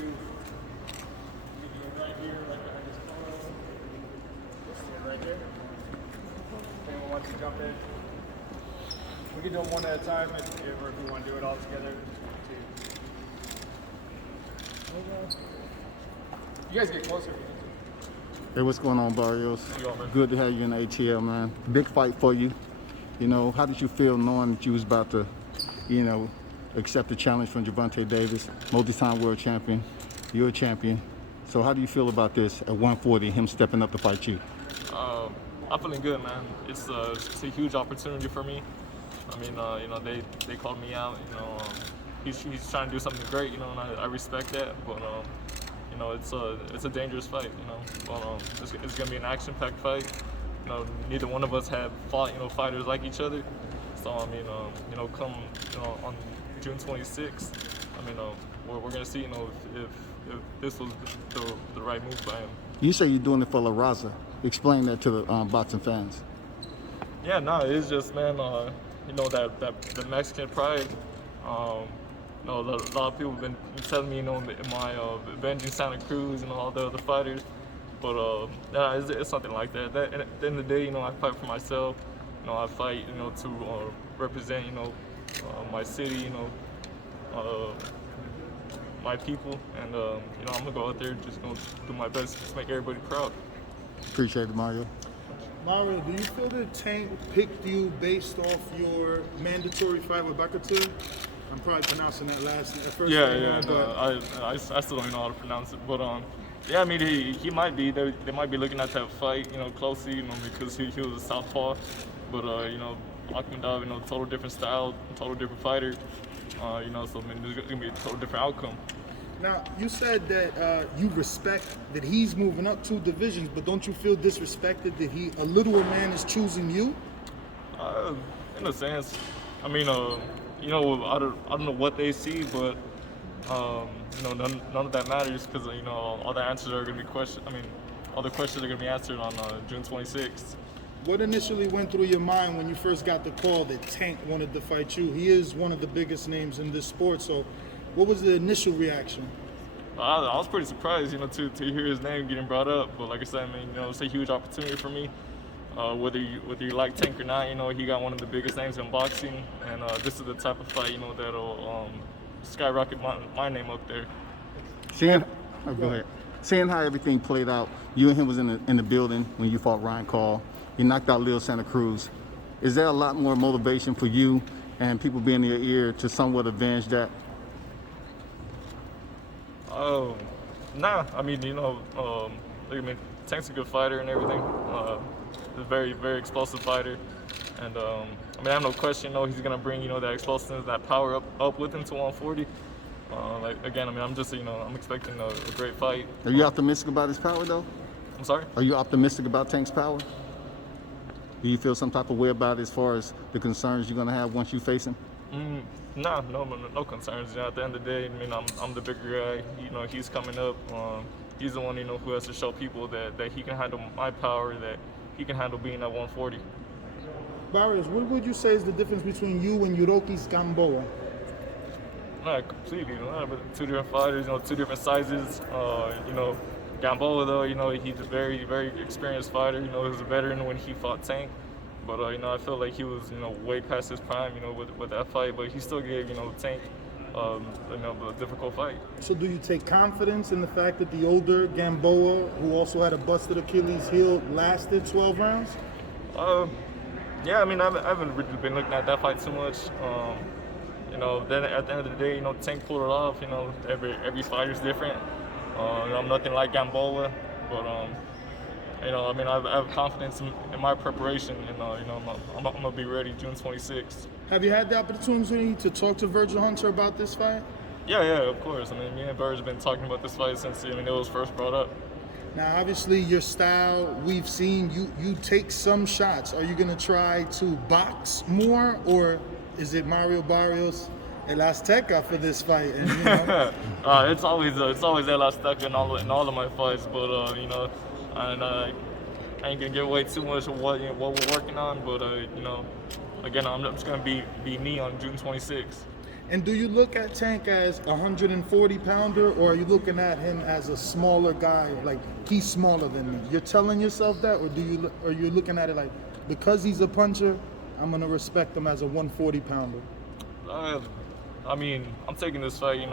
do right here, like behind this photo. Stand right there. If anyone wants to jump in, we can do them one at a time, or if you want to do it all together. You guys get closer. Hey, what's going on, Barrios? Good to have you in the ATL, man. Big fight for you. You know, how did you feel knowing that you was about to, you know, accept the challenge from Gervonta Davis, multi-time world champion? You're a champion. So how do you feel about this at 140, him stepping up to fight you? I'm feeling good, man. It's a huge opportunity for me. I mean, you know, they called me out. You know, he's trying to do something great. You know, and I respect that. But you know, it's a dangerous fight. You know, but it's gonna be an action-packed fight. You know, neither one of us have fought, you know, fighters like each other. So I mean, you know, come, you know, on June 26th, I mean, we're gonna see, you know, if this was the right move by him. You say you're doing it for La Raza. Explain that to the boxing fans. Yeah, no, it's just, man, you know, the Mexican pride. You know, a lot of people have been telling me, you know, my avenging Santa Cruz and all the other fighters, but nah, it's something like that. At the end of the day, you know, I fight for myself. You know, I fight, you know, to represent, you know, my city, you know, my people, and you know, I'm gonna go out there just gonna do my best to make everybody proud. Appreciate it, Mario. Mario, do you feel that Tank picked you based off your mandatory fight with Batyr? I'm probably pronouncing that last at first. Yeah. No, I still don't know how to pronounce it, but yeah, I mean, he might be. They might be looking at that fight, you know, closely, you know, because he was a southpaw, but you know, Akhmedov, you know, total different style, total different fighter, you know, so I mean, there's gonna be a total different outcome. Now, you said that you respect that he's moving up 2 divisions, but don't you feel disrespected that a littler man is choosing you? In a sense, I mean, you know, I don't know what they see, but you know, none of that matters because you know all the answers are going to be questioned. I mean, all the questions are going to be answered on June 26th. What initially went through your mind when you first got the call that Tank wanted to fight you? He is one of the biggest names in this sport, so what was the initial reaction? I was pretty surprised, you know, to hear his name getting brought up. But like I said, I mean, you know, it's a huge opportunity for me. Whether you like Tank or not, you know, he got one of the biggest names in boxing, and this is the type of fight, you know, that'll skyrocket my name up there. Go ahead. Seeing how everything played out, you and him was in the building when you fought Ryan Call. You knocked out Lil Santa Cruz. Is there a lot more motivation for you and people being in your ear to somewhat avenge that? Nah, I mean, you know, I mean, Tank's a good fighter and everything. A very, very explosive fighter, and I mean, I have no question. You know, he's gonna bring, you know, that explosiveness, that power up with him to 140. Like again, I mean, I'm just, you know, I'm expecting a great fight. Are you optimistic about his power, though? I'm sorry? Are you optimistic about Tank's power? Do you feel some type of way about it as far as the concerns you're gonna have once you face him? Nah, no concerns. You know, at the end of the day, I mean, I'm the bigger guy. You know, he's coming up. He's the one, you know, who has to show people that he can handle my power, that he can handle being at 140. Barrios, what would you say is the difference between you and Yuri's Gamboa? Not completely, you know, but 2 different fighters, you know, 2 different sizes. You know, Gamboa, though, you know, he's a very, very experienced fighter. You know, he was a veteran when he fought Tank. But, you know, I feel like he was, you know, way past his prime, you know, with that fight. But he still gave, you know, Tank, you know, a difficult fight. So do you take confidence in the fact that the older Gamboa, who also had a busted Achilles heel, lasted 12 rounds? Yeah, I mean, I haven't really been looking at that fight too much. You know, then at the end of the day, you know, Tank pulled it off. You know, every fighter's different. I'm nothing like Gamboa, but you know, I mean, I have confidence in my preparation, and you know, I'm gonna be ready June 26th. Have you had the opportunity to talk to Virgil Hunter about this fight? Yeah, of course. I mean, me and Barrios have been talking about this fight since, I mean, it was first brought up. Now, obviously, your style, we've seen you take some shots. Are you gonna try to box more, or is it Mario Barrios El Azteca for this fight? And, you know, it's always El Azteca in all of my fights, but you know, and I ain't gonna give away too much of what we're working on, but you know, again, I'm just gonna be me on June 26th. And do you look at Tank as a 140-pounder, or are you looking at him as a smaller guy, like he's smaller than me? You're telling yourself that, or are you looking at it like, because he's a puncher, I'm gonna respect him as a 140-pounder? I mean, I'm taking this fight,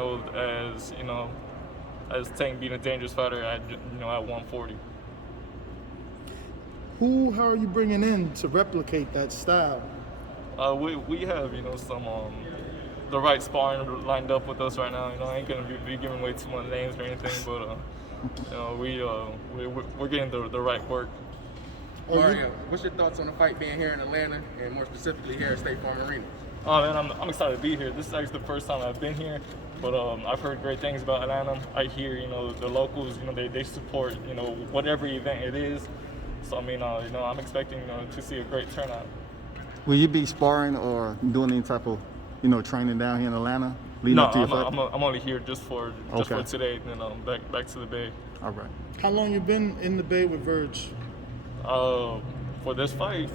as Tank being a dangerous fighter at 140. How are you bringing in to replicate that style? We have the right sparring lined up with us right now. I ain't gonna be giving away too many names or anything, but we're getting the right work. Mario, what's your thoughts on the fight being here in Atlanta, and more specifically here at State Farm Arena? Oh man, I'm excited to be here. This is actually the first time I've been here, but I've heard great things about Atlanta. I hear the locals, they support whatever event it is. So I mean, I'm expecting to see a great turnout. Will you be sparring or doing any type of training down here in Atlanta leading No, up to your fight? I'm only here just for today, and then back to the Bay. All right. How long you been in the Bay with Verge? For this fight,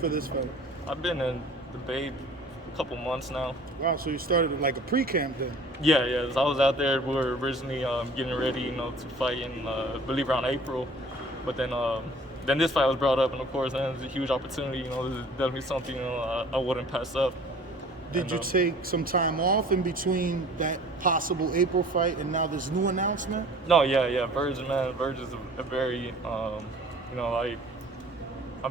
I've been in the Bay a couple months now. Wow, so you started like a pre-camp then? Yeah. So I was out there. We were originally getting ready, to fight in, I believe, around April, but then this fight was brought up, and of course, man, it's a huge opportunity. This is definitely something I wouldn't pass up. Did you take some time off in between that possible April fight and now this new announcement? No, yeah. Verge is a very, I'm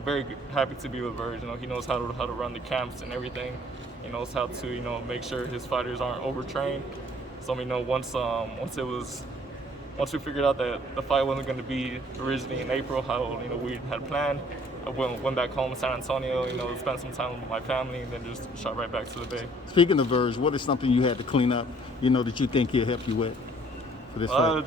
very happy to be with Verge. He knows how to run the camps and everything. He knows how to, make sure his fighters aren't overtrained. So once we figured out that the fight wasn't going to be originally in April, how we had planned, I went back home to San Antonio, spent some time with my family, and then just shot right back to the Bay. Speaking of Verge, what is something you had to clean up, that you think he'll help you with for this fight?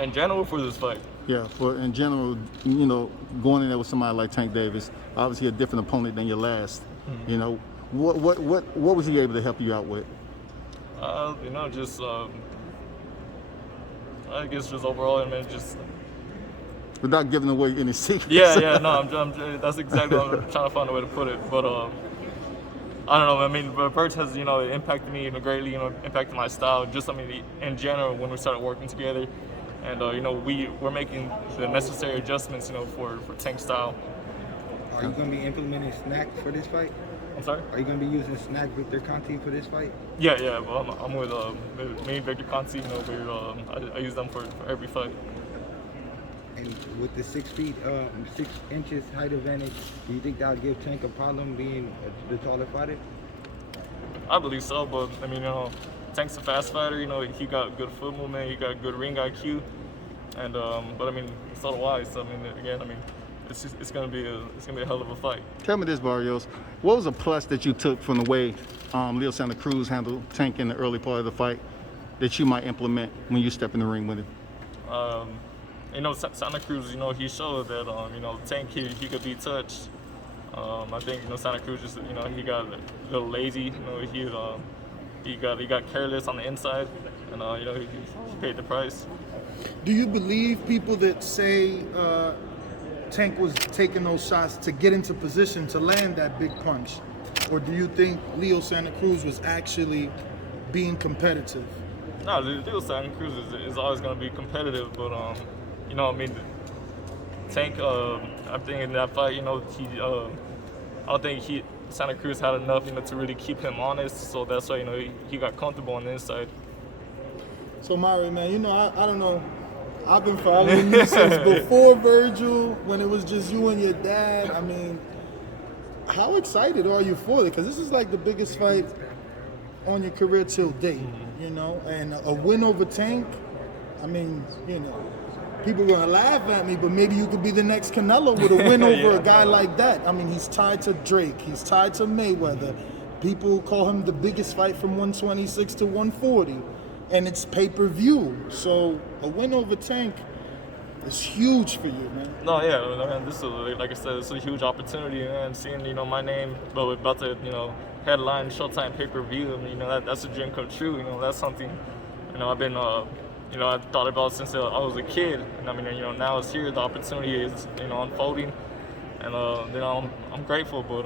In general for this fight. Yeah, in general, going in there with somebody like Tank Davis, obviously a different opponent than your last. Mm-hmm. What was he able to help you out with? I guess just overall, just. Without giving away any secrets. Yeah. No, that's exactly what I'm trying to find a way to put it. But I don't know. Verge has impacted me greatly. Impacted my style. Just in general, when we started working together, and we're making the necessary adjustments for Tank's style. Are you going to be implementing snack for this fight? I'm sorry? Are you going to be using snack Victor Conti for this fight? Yeah. Well, I'm with me and Victor Conti. I use them for every fight. And with the 6 feet, 6 inches height advantage, do you think that'll give Tank a problem being the taller fighter? I believe so, but Tank's a fast fighter. He got good foot movement. He got good ring IQ, and but so do I. So it's gonna be a hell of a fight. Tell me this, Barrios. What was a plus that you took from the way Leo Santa Cruz handled Tank in the early part of the fight that you might implement when you step in the ring with him? Santa Cruz, he showed that, Tank, he could be touched. I think, Santa Cruz just, he got a little lazy. He got careless on the inside, and, he paid the price. Do you believe people that say Tank was taking those shots to get into position to land that big punch? Or do you think Leo Santa Cruz was actually being competitive? No, Leo Santa Cruz is always going to be competitive, but, Tank, I think in that fight, I don't think Santa Cruz had enough, to really keep him honest, so that's why, he got comfortable on the inside. So, Mario, man, I don't know. I've been following you since before Virgil, when it was just you and your dad. How excited are you for it? Because this is like the biggest fight on your career till date, and a win over Tank. People are going to laugh at me, but maybe you could be the next Canelo with a win over a guy like that. He's tied to Drake. He's tied to Mayweather. People call him the biggest fight from 126 to 140. And it's pay-per-view. So a win over Tank is huge for you, man. No, yeah, this is, like I said, it's a huge opportunity, man. Seeing, my name, but we're about to, headline Showtime pay-per-view. That's a dream come true. That's something, I've been, I thought about since I was a kid. And now it's here. The opportunity is, unfolding. And, I'm grateful, but,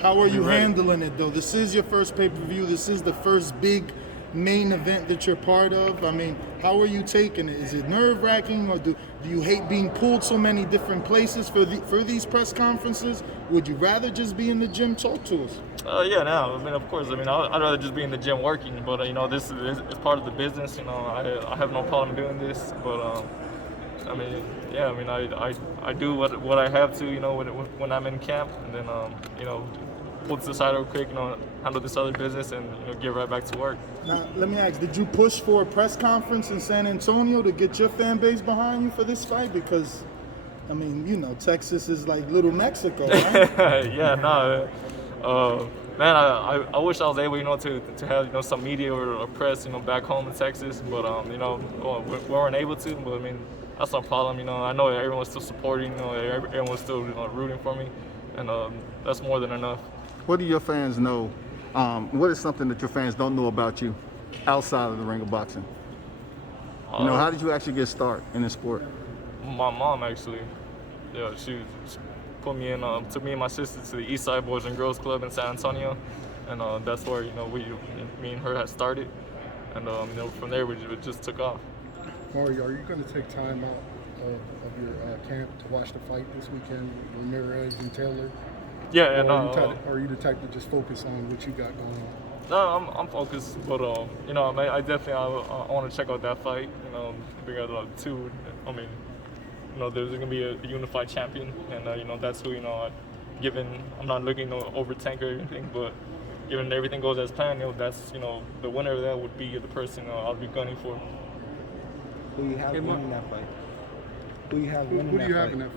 How are you ready. handling it though? This is your first pay-per-view. This is the first big main event that you're part of. I mean, how are you taking it? Is it nerve-wracking, or do you hate being pulled so many different places for these press conferences? Would you rather just be in the gym? Talk to us. Yeah, no, I mean, of course. I mean, I'd rather just be in the gym working, but you know, this is it's part of the business. You know, I have no problem doing this, but I mean, yeah, I mean, I do what I have to, you know, when I'm in camp, and then you know, pull this aside real quick, you know, handle this other business, and you know, get right back to work. Now, let me ask, did you push for a press conference in San Antonio to get your fan base behind you for this fight? Because, I mean, you know, Texas is like little Mexico, right? Yeah, no, man, I wish I was able, you know, to have, you know, some media or press, you know, back home in Texas, but you know, we weren't able to. But I mean, that's no problem. You know, I know everyone's still supporting. You know, everyone's still, you know, rooting for me, and that's more than enough. What do your fans know? What is something that your fans don't know about you outside of the ring of boxing? You know, how did you actually get started in this sport? My mom, actually. Yeah, she put me in, took me and my sister to the East Side Boys and Girls Club in San Antonio, and that's where, you know, me and her had started, and you know, from there we just took off. Mario, are you going to take time out of your camp to watch the fight this weekend, Ramirez and Taylor? Yeah, and or are you the type to just focus on what you got going on? No, I'm focused, but you know, I definitely I want to check out that fight. You know, because two. I mean, you know, there's gonna be a unified champion, and you know, that's who, you know. Given I'm not looking to over tank or anything, but given everything goes as planned, you know, that's, you know, the winner of that would be the person I'll be gunning for. Who you have winning that fight? Who you have winning Who that do you have fight? in that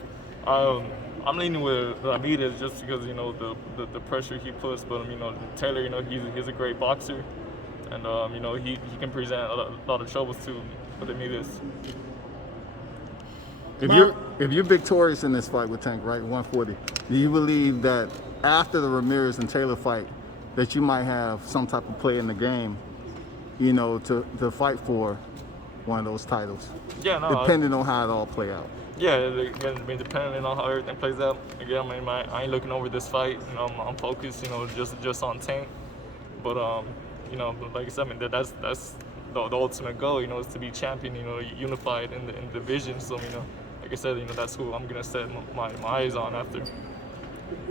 fight? I'm leaning with Ramirez just because, you know, the pressure he puts, but you know, Taylor, you know, he's a great boxer, and you know, he can present a lot of troubles to Ramirez. If you're victorious in this fight with Tank, right, 140, do you believe that after the Ramirez and Taylor fight, that you might have some type of play in the game, you know, to fight for one of those titles? Yeah, no. Depending on how it all play out. Yeah, again, depending on how everything plays out. Again, I mean, I ain't looking over this fight. You know, I'm focused, you know, just on Tank. But you know, like I said, I mean, that's the ultimate goal. You know, is to be champion. You know, unified in the division. So, you know, like I said, you know, that's who I'm gonna set my eyes on after.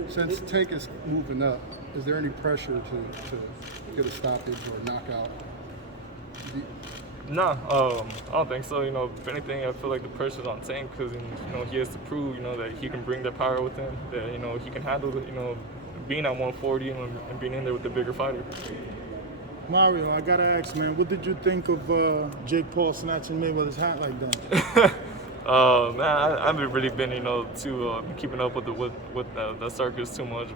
Since Tank is moving up, is there any pressure to get a stoppage or a knockout? No, I don't think so. You know, if anything, I feel like the pressure's on Tank because, you know, he has to prove, you know, that he can bring that power with him, that, you know, he can handle, you know, being at 140 and being in there with the bigger fighter. Mario, I gotta ask, man, what did you think of Jake Paul snatching Mayweather's hat like that? Man, I haven't really been, you know, too keeping up with the circus too much,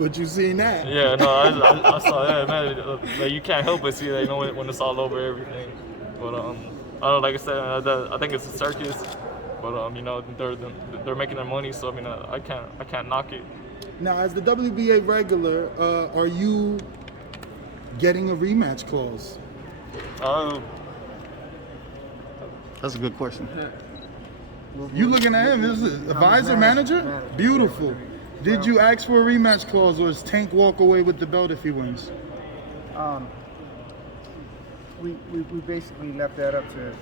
But you seen that? Yeah, no, I saw that, man. Like, you can't help but see that, you know, when it's all over everything. But I don't know, like I said, I think it's a circus. But you know, they're making their money, so I mean, I can't knock it. Now, as the WBA regular, are you getting a rematch clause? That's a good question. You looking at him? This is advisor, manager? Beautiful. Did you ask for a rematch clause, or does Tank walk away with the belt if he wins? We basically left that up to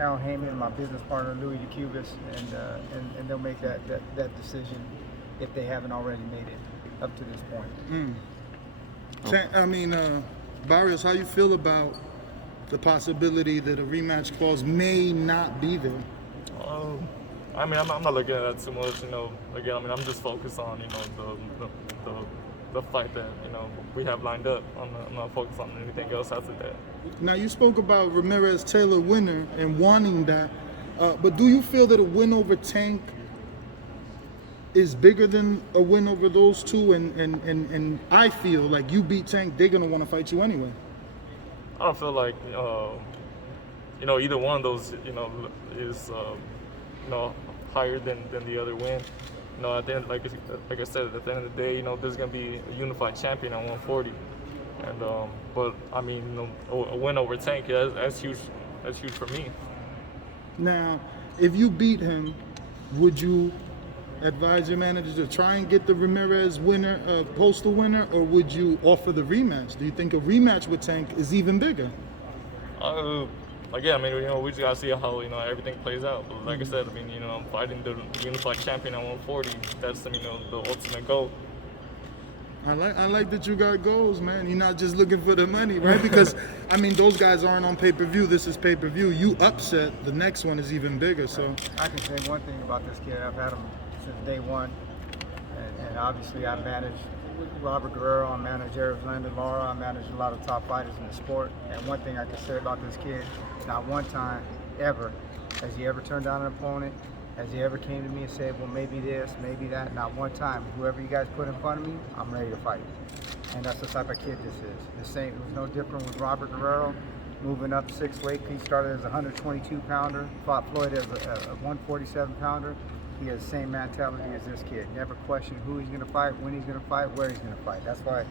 Al Heyman, my business partner Louis DeCubis, and they'll make that decision if they haven't already made it up to this point. I mean, Barrios, how you feel about the possibility that a rematch clause may not be there? I mean, I'm not looking at that too much, you know. Again, I mean, I'm just focused on, you know, the fight that, you know, we have lined up. I'm not focused on anything else after that. Now, you spoke about Ramirez-Taylor winner and wanting that, but do you feel that a win over Tank is bigger than a win over those two? And I feel like you beat Tank, they're gonna want to fight you anyway. I don't feel like, you know, either one of those, you know, is, you know, higher than the other win. You know, at the end, like I said, at the end of the day, you know, there's gonna be a unified champion at 140, and but I mean, you know, a win over Tank, that's huge. That's huge for me. Now, if you beat him, would you advise your manager to try and get the Ramirez winner, postal winner, or would you offer the rematch? Do you think a rematch with Tank is even bigger? Again, I mean, we just gotta see how everything plays out. But like I said, I mean, I'm fighting the unified champion at 140. That's the ultimate goal. I like that you got goals, man. You're not just looking for the money, right? Because I mean, those guys aren't on pay-per-view. This is pay-per-view. You upset, the next one is even bigger. So I can say one thing about this kid. I've had him since day one, and obviously I managed Robert Guerrero, I managed Landon Lara, I managed a lot of top fighters in the sport. And one thing I can say about this kid, not one time ever has he ever turned down an opponent. Has he ever came to me and said, well, maybe this, maybe that? Not one time. Whoever you guys put in front of me, I'm ready to fight. And that's the type of kid this is. The same, it was no different with Robert Guerrero, moving up 6 weight. He started as a 122-pounder, fought Floyd as a 147-pounder. He has the same mentality as this kid. Never question who he's going to fight, when he's going to fight, where he's going to fight. That's why,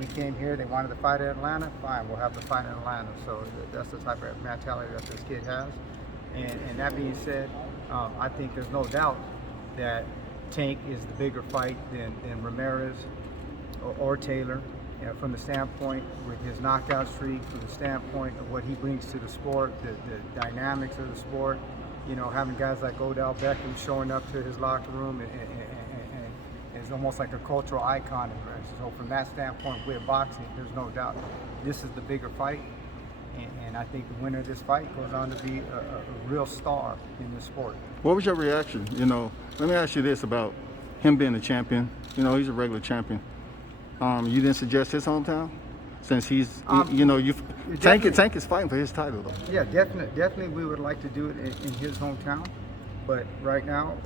we came here. They wanted to fight in Atlanta. Fine, we'll have the fight in Atlanta. So that's the type of mentality that this kid has. And that being said, I think there's no doubt that Tank is the bigger fight than Ramirez or Taylor. From the standpoint with his knockout streak, from the standpoint of what he brings to the sport, the dynamics of the sport. Having guys like Odell Beckham showing up to his locker room and is almost like a cultural icon. So from that standpoint, with boxing, there's no doubt this is the bigger fight. And I think the winner of this fight goes on to be a real star in the sport. What was your reaction? Let me ask you this about him being a champion. He's a regular champion. You didn't suggest his hometown? Since he's, Tank is fighting for his title, though. Yeah, definitely we would like to do it in his hometown. But right now,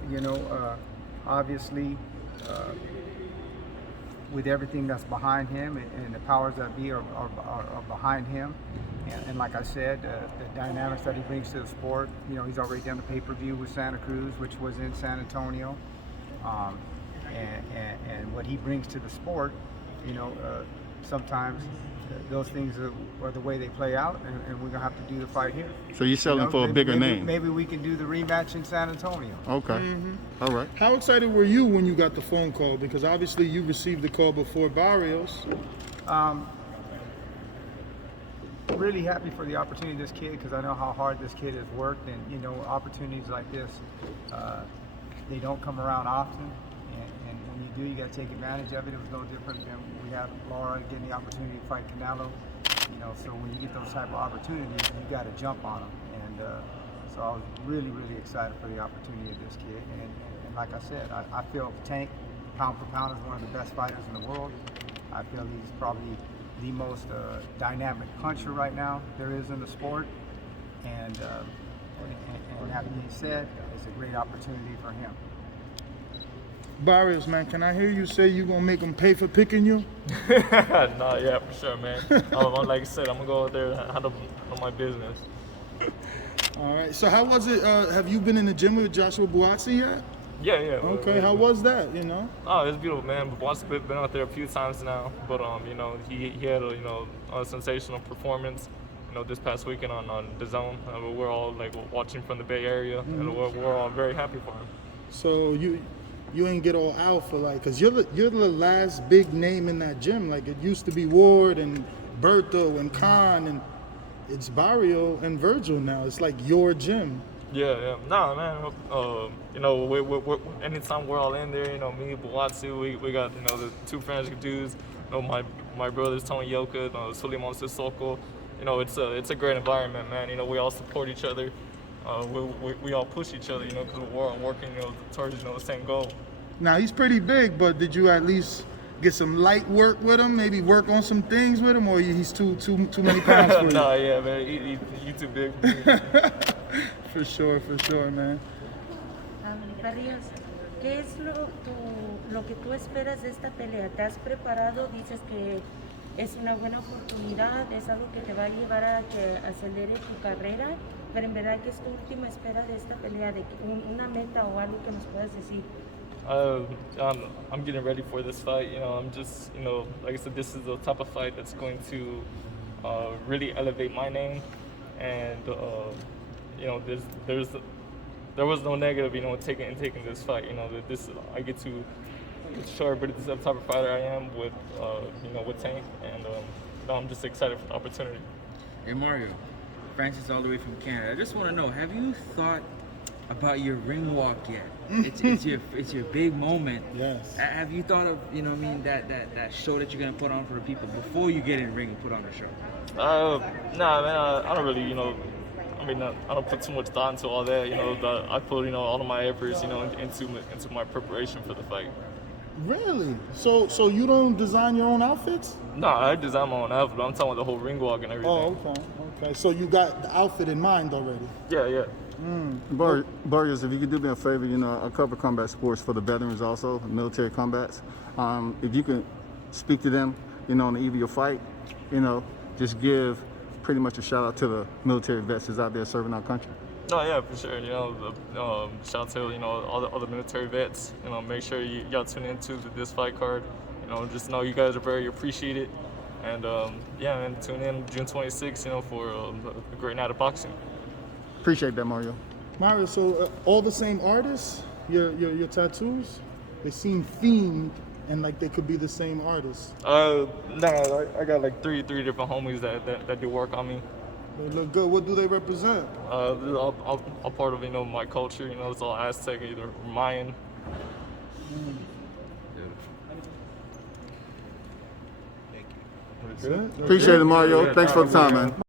obviously, with everything that's behind him and the powers that be are behind him. And like I said, the dynamics that he brings to the sport, he's already done the pay-per-view with Santa Cruz, which was in San Antonio. And what he brings to the sport, sometimes those things are the way they play out, and we're going to have to do the fight here. So you're selling for a bigger name? Maybe we can do the rematch in San Antonio. Okay. Mm-hmm. All right. How excited were you when you got the phone call? Because obviously you received the call before Barrios. Really happy for the opportunity of this kid, because I know how hard this kid has worked, and opportunities like this, they don't come around often. And when you do, you got to take advantage of it. It was no different than we had Laura getting the opportunity to fight Canelo. So when you get those type of opportunities, you got to jump on them. And so I was really, really excited for the opportunity of this kid. And like I said, I feel Tank, pound for pound, is one of the best fighters in the world. I feel he's probably the most dynamic puncher right now there is in the sport. And that being said, it's a great opportunity for him. Barrios, man, can I hear you say you're going to make them pay for picking you? No, yeah, for sure, man. Like I said, I'm going to go out there and handle my business. All right. So how was it? Have you been in the gym with Joshua Buatsi yet? Yeah. Okay, how was that, Oh, it's beautiful, man. Buatsi been out there a few times now, but he had a sensational performance. This past weekend on the Zone. We're all watching from the Bay Area, and we're all very happy for him. So you ain't get all alpha, because you're the last big name in that gym. Like, it used to be Ward and Berto and Khan, and it's Barrio and Virgil now. It's like your gym. Yeah. Nah, man. We're anytime we're all in there, me, Buatsi, we got the two French dudes. My brothers Tony Yoka, Suleiman Sissoko. It's a great environment, man. We all support each other. We all push each other, because we're all working, towards the same goal. Now, he's pretty big, but did you at least get some light work with him? Maybe work on some things with him, or he's too many pounds for you? Nah, yeah, man. He's too big for me. For sure, man. Barrios, ¿qué es lo que tú esperas de esta pelea? ¿Te has preparado? Dices que es una buena oportunidad, es algo que te va a llevar a que acelere tu carrera, pero en verdad, ¿qué es tu última espera de esta pelea? De una meta o algo que nos puedas decir. I'm getting ready for this fight. I'm just, like I said, this is the type of fight that's going to there's there was no negative, you know, taking this fight. You know, that I get to show everybody the type of fighter I am with, you know, with Tank, and I'm just excited for the opportunity. Hey Mario, Francis all the way from Canada. I just want to know, have you thought about your ring walk yet? It's your big moment. Yes. Have you thought of, you know what I mean, that show that you're gonna put on for the people before you get in the ring and put on the show? Nah, man, I don't really, you know, I mean, I don't put too much thought into all that. You know, I put, you know, all of my efforts, you know, into my preparation for the fight. Really? So you don't design your own outfits? No, I design my own outfit, but I'm talking about the whole ring walk and everything. Oh, okay. So you got the outfit in mind already? Yeah. Barrios, if you could do me a favor, you know, I cover combat sports for the veterans also, military combats. If you can speak to them, you know, on the eve of your fight, you know, just give pretty much a shout out to the military vets that's out there serving our country. No, yeah, for sure. You know, shout out to, you know, all the military vets. You know, make sure y'all tune into this fight card. You know, just know you guys are very appreciated. And yeah, and tune in June 26th, you know, for a great night of boxing. Appreciate that, Mario. Mario, so all the same artists? Your tattoos? They seem themed and like they could be the same artists. No, I got like three different homies that do work on me. They look good. What do they represent? All part of, you know, my culture. You know, it's all Aztec, either Mayan. Appreciate it, Mario. Thanks for the time, man.